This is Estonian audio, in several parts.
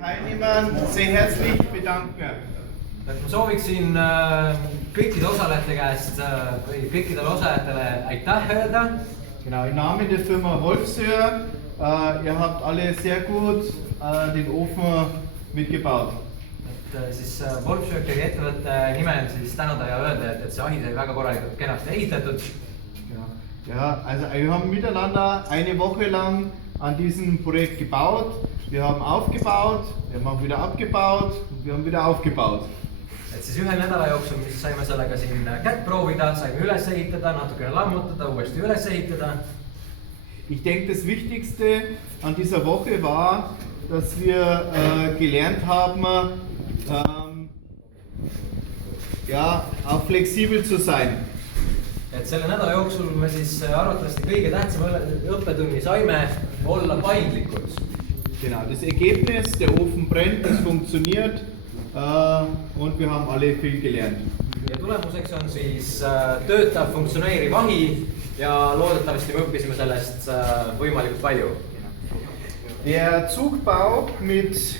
Teilnehmern sehr herzlich bedanken. Ma sooviksin kõikide osalejate käest või kõikidele osalejatele aitäh öelda. Genau, im Namen der Firma Wolfsöhr, ihr habt alle sehr gut den Ofen mitgebaut. Siis Wolfsöhri ettevõtte nimel siis tänada ja öelda, et see ahi sai väga korralikult kenasti ehitatud. Ja, also wir haben miteinander eine Woche lang an diesem Projekt gebaut. Wir haben aufgebaut, wir haben auch wieder abgebaut und wir haben wieder aufgebaut. Et siis ühe nädala jooksul me saime sellega siin kätt proovida, saime üles ehitada, natukene lammutada, uuesti üles ehitada. Ich denke, das Wichtigste an dieser Woche war, dass wir gelernt haben, ja, auch flexibel zu sein. Et selle nädala jooksul me siis arvatavasti kõige tähtsam õppetunni saime olla paindlikud. Genau, das Ergebnis, der Ofen brennt, das funktioniert und wir haben alle viel gelernt. Ja tulemuseks on siis töötav funktsioneeriv ahi ja loodetavasti me õppisime sellest võimalikult palju. Der Zugbau mit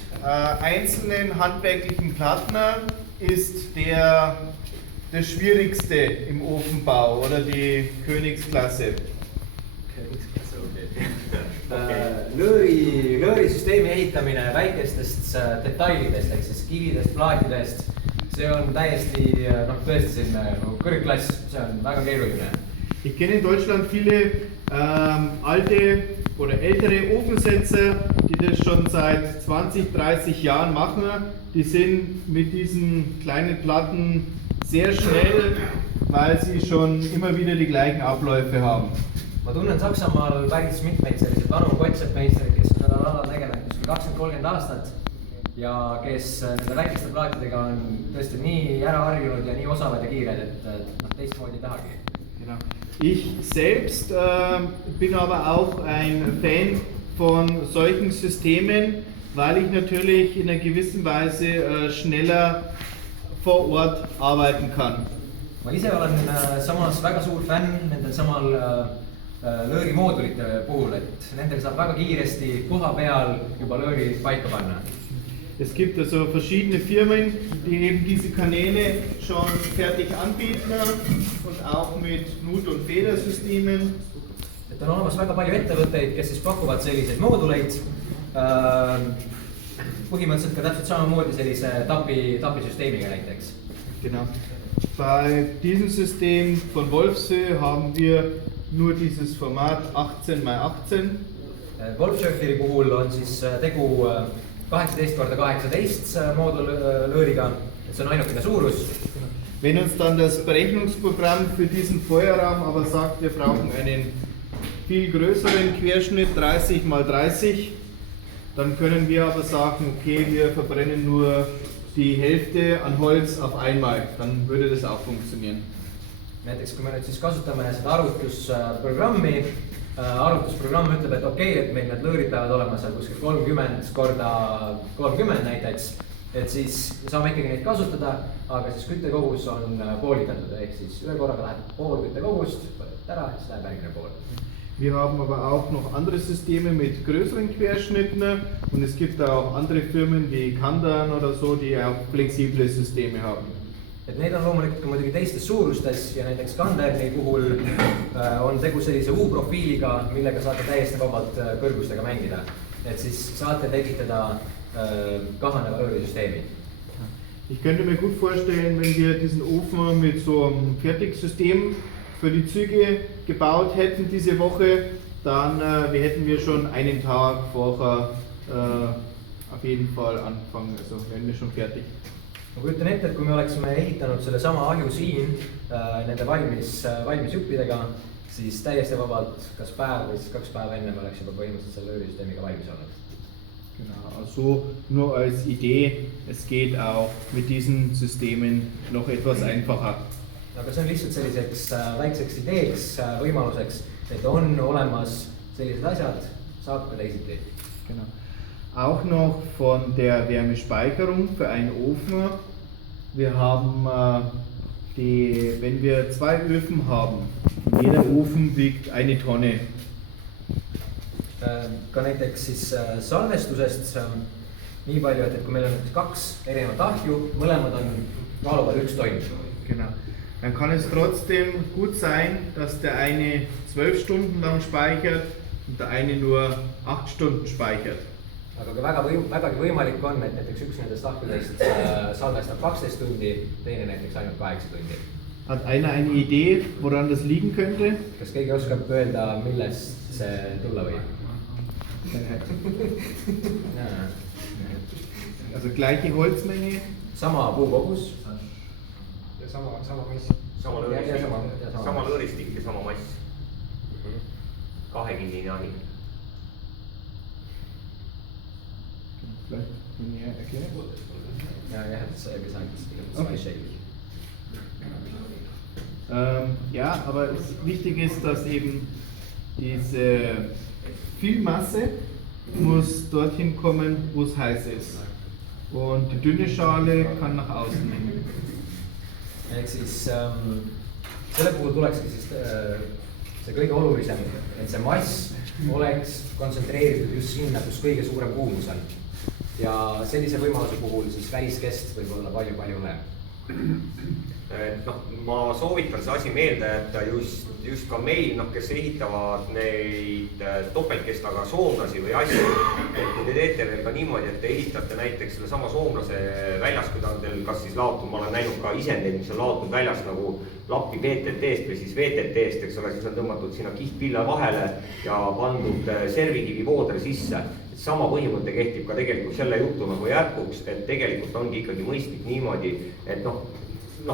einzelnen handwerklichen Platten ist das Schwierigste im Ofenbau oder die Königsklasse. Löörisüsteemi ehitamine väikestest detailidest ehk siis kividest, plaatidest, see on täiesti tõesti selline kõrgklass, see on väga keeruline. Ich kenne in Deutschland viele alte oder ältere Ofensetzer, die das schon seit 20, 30 Jahren machen. Die sind mit diesen kleinen Platten sehr schnell, weil sie schon immer wieder die gleichen Abläufe haben. Ma tunnen Saksamaal päris mitmeid selliseid vanu kotsepmeistereid, kes on sellel alal tegelenud kuskil 20-30 aastat ja kes nende väikeste plaatidega on tõesti nii ära harjunud ja nii osavad ja kiired, et teistmoodi ei tahagi. Genau. Ich selbst bin aber auch ein Fan von solchen Systemen, weil ich natürlich in einer gewissen Weise schneller vor Ort arbeiten kann. Ma ise olen samas väga suur fänn nendel samal löörimoodulite puhul, et nendel saab väga kiiresti koha peal juba lööri paika panna. Es gibt also verschiedene Firmen, die eben diese Kanäle schon fertig anbieten und auch mit Nut- und Federsystemen. Et on olemas väga palju ettevõtteid, kes siis pakuvad selliseid mooduleid, põhimõtteliselt ka täpselt samamoodi sellise tapisüsteemiga näiteks. Genau. Bei diesem System von Wolfsöhr haben wir nur dieses Format 18x18. Wolfsöhri puhul on siis tegu 18x18 moodulööriga, see on ainukene suurus. Wenn uns dann das Berechnungsprogramm für diesen Feuerraum aber sagt, wir brauchen einen viel größeren Querschnitt, 30x30, dann können wir aber sagen, okay, wir verbrennen nur die Hälfte an Holz auf einmal, dann würde das auch funktionieren. Näiteks kui me nüüd siis kasutame seda arvutusprogramm ütleb, et okei, et meil need löörid peavad olema seal kuskil 30x30 näiteks, et siis saame ikkagi neid kasutada, aga siis küttekogus on poolitatud, ehk siis ühe korraga läheb pool küttekogust, võetud ära, siis läheb järgmine pool. Wir haben aber auch noch andere Systeme mit größeren Querschnitten und es gibt auch andere Firmen wie Kandan oder so, die auch flexible Systeme haben. Et need on loomulikult ka muidugi teistes suurustes ja näiteks Kanderni puhul on tegu sellise U-profiiliga, millega saate täiesti vabalt kõrgustega mängida. Et siis saate tekitada kahaneva löörisüsteemi. Ich könnte mir gut vorstellen, wenn wir diesen Ofen mit so einem Fertigsystem für die Züge gebaut hätten diese Woche, dann hätten wir schon einen Tag vorher auf jeden Fall anfangen, also wären wir schon fertig. Ma kujutan ette, et kui me oleksime ehitanud selle sama ahju siin nende valmis juppidega, siis täiesti vabalt kas päev või siis 2 päeva enne me oleks juba põhimõtteliselt selle löörisüsteemiga valmis olnud. Genau, also nur als Idee, es geht auch mit diesen Systemen noch etwas einfacher. Aga see on lihtsalt selliseks väikseks ideeks, võimaluseks, et on olemas sellised asjad, saab ka teisiti. Genau. Auch noch von der Wärmespeicherung für einen Ofen. Wir haben wenn wir 2 Öfen haben, jeder Ofen wiegt 1 Tonne. Ka näiteks siis salvestusest nii palju, et kui meil on 2 erinevat ahju, mõlemad on kaaluvad 1 tonn. Genau. Dann kann es trotzdem gut sein, dass der eine 12 Stunden lang speichert und der eine nur 8 Stunden speichert. Aga vägagi võimalik on, et näiteks üks nendest ahjudest salvestab 12 tundi, teine näiteks ainult 8 tundi. Hat einer eine Idee, woran das liegen könnte? Kas keegi oskab öelda, millest see tulla võib? Also gleiche Holzmenge. Sama puukogus. Ja sama mass. Sama lõõristik ja sama mass. 2-kinnine ahi. Vielleicht können wir erklären. Ja, er hat es gesagt, zwei Shake. Ja, aber wichtig ist, dass eben diese Vielmasse muss dorthin kommen, wo es heiß ist. Und die dünne Schale kann nach außen hin. Ehk siis selle puhul tulekski siis see kõige olulisem, et see mass oleks kontsentreeritud just sinna, kus kõige suurem kuulus on. Ja sellise võimaluse puhul siis väliskest võib olla palju õhem. Ma soovitan see asi meelde, et just ka meil, kes ehitavad neid topeltkestaga soomlasi või asju, et kui te teete veel ka niimoodi, et te ehitate näiteks selle sama soomlase väljas, kui ta on teil kas siis laotud, ma olen näinud ka isendeid, mis on laotud väljas nagu lappi VTT-st või siis VTT-st, eks ole, siis on tõmmatud sinna kihtpilla vahele ja pandud servikivi voodre sisse. Sama põhimõte kehtib ka tegelikult selle jutu nagu jätkuks, et tegelikult ongi ikkagi mõistlik niimoodi, et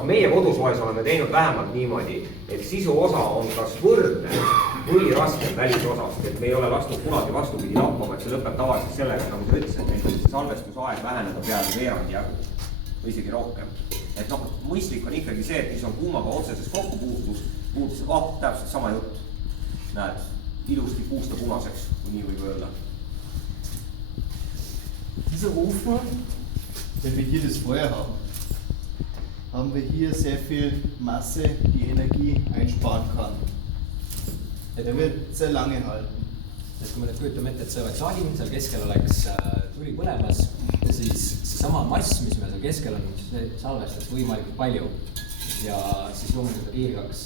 meie kodusoes oleme teinud vähemalt niimoodi, et sisu osa on kas võrdne või raskem välisosast, et me ei ole lasknud kunagi vastupidi lappama, et see lõpeb tavaliselt sellega, nagu sa ütlesid, et meil salvestusaeg väheneda peale veerandi jagu või isegi rohkem. Et mõistlik on ikkagi see, et mis on kuumaga otseses kokkupuutus, täpselt sama jutt. Näed, ilusti puusta punaseks, kui nii võib öelda. Dieser Ofen, wenn wir hier das Feuer haben wir hier sehr viel Masse, die Energie einsparen kann. Der wird sehr lange halten. Kui me nüüd kujutame ette, et see oleks ahi, seal keskel oleks tuli põlemas ja siis sama mass, mis meil seal keskel on, see salvestaks võimalikult palju. Ja siis loomulikult kiirgaks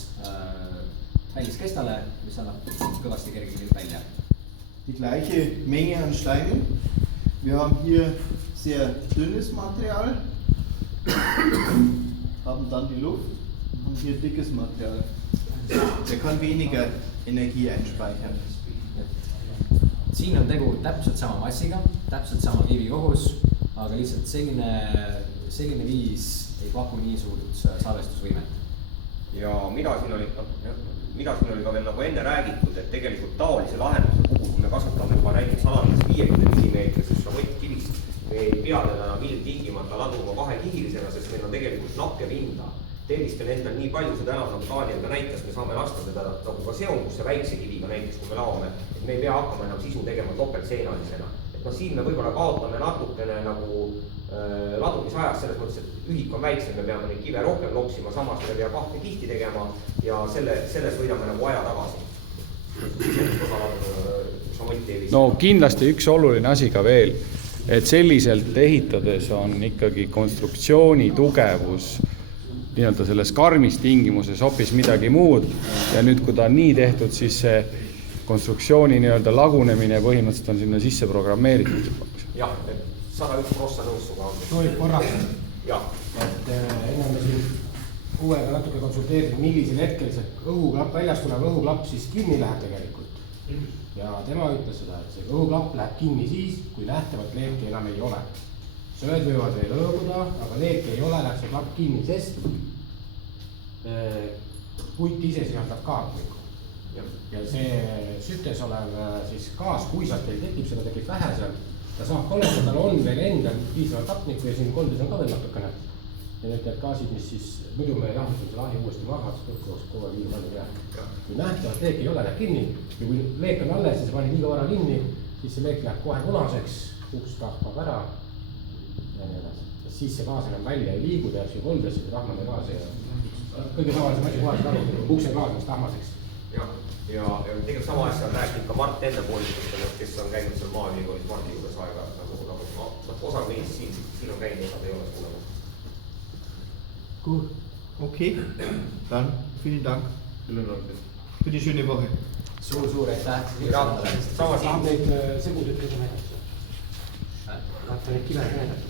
väliskestale, mis annab kõvasti kergemini välja. Die gleiche Menge an Steinen. Wir haben hier sehr dünnes Material, haben dann die Luft und haben hier dickes Material. Der kann weniger Energie einspeichern. Siin on tegu täpselt sama massiga, täpselt sama kivi kogus, aga lihtsalt selline viis ei paku nii suurt salvestusvõimet. Ja mida siin oli ka veel nagu enne räägitud, et tegelikult taolise lahenduse puhul, kui me kasutame juba näiteks alates 50 mm šamotkivist, me ei pea teda tingimata laduma kahekihilisena, sest meil on tegelikult nakke pinda. Tellistel endal nii palju seda enam, nagu Taani enda näitas, me saame lasta seda nagu ka seongusse väikse kiviga näiteks, kui me laome, et me ei pea hakkama enam sisu tegema topeltseenalisena. Et siin me võibolla kaotame natukene nagu ladumisajast selles mõttes, et ühik on väiksem, me peame neid kive rohkem loksima, samas me pea 2 kihti tegema ja selles võidame nagu aja tagasi. No kindlasti üks oluline asi ka veel, et selliselt ehitades on ikkagi konstruktsiooni tugevus nii-öelda selles karmis tingimuses hoopis midagi muud ja nüüd, kui ta on nii tehtud, siis see konstruktsiooni nii-öelda lagunemine põhimõtteliselt on sinna sisse programmeeritud. Jah, 101% nõustuga on. Toolib korraks. Jah. Et enne me siin uuega natuke konsulteerisid, millisel hetkel see õhuklapp, väljast tulev õhuklapp siis kinni läheb tegelikult. Ja tema ütles seda, et see õhuklapp läheb kinni siis, kui nähtavat leeki enam ei ole. Sööd võivad veel õõguda, aga leeki ei ole, läheb see klapp kinni, sest puit ise sisaldab kaartlikku. Ja see sütes olev siis gaas, kui sealt teil tekib, seda tekib vähe seal, ta saab kolledada, tal on veel endal piisavalt tapnikku ja siin koldes on ka veel natukene. Ja nüüd need gaasid, mis siis, muidu me jahutame selle ahi uuesti maha, siis kogu aeg liiga palju peab. Kui nähtavat leek ei ole, läheb kinni ja kui leek on alles, siis pani liiga vara kinni, siis see leek läheb kohe punaseks, uks tahmab ära ja nii edasi. Siis see gaas enam välja ei liigu, tehakse koldesse, see tahmane gaas ja kõige tavalisem asi kohast aru, ukse gaas, mis tahmaseks. Ja tegelikult sama asja on rääkinud ka Mart enda koolitustele, kes on käinud seal Maaülikoolis Mardi juures aega, nagu osa meist siin on käinud, osad ei ole kuulanud. Gut, okay. Dann vielen Dank für die schöne Woche. Suur aitäh. Samas Saab neid segusid näidata. Vaata neid kive näidata.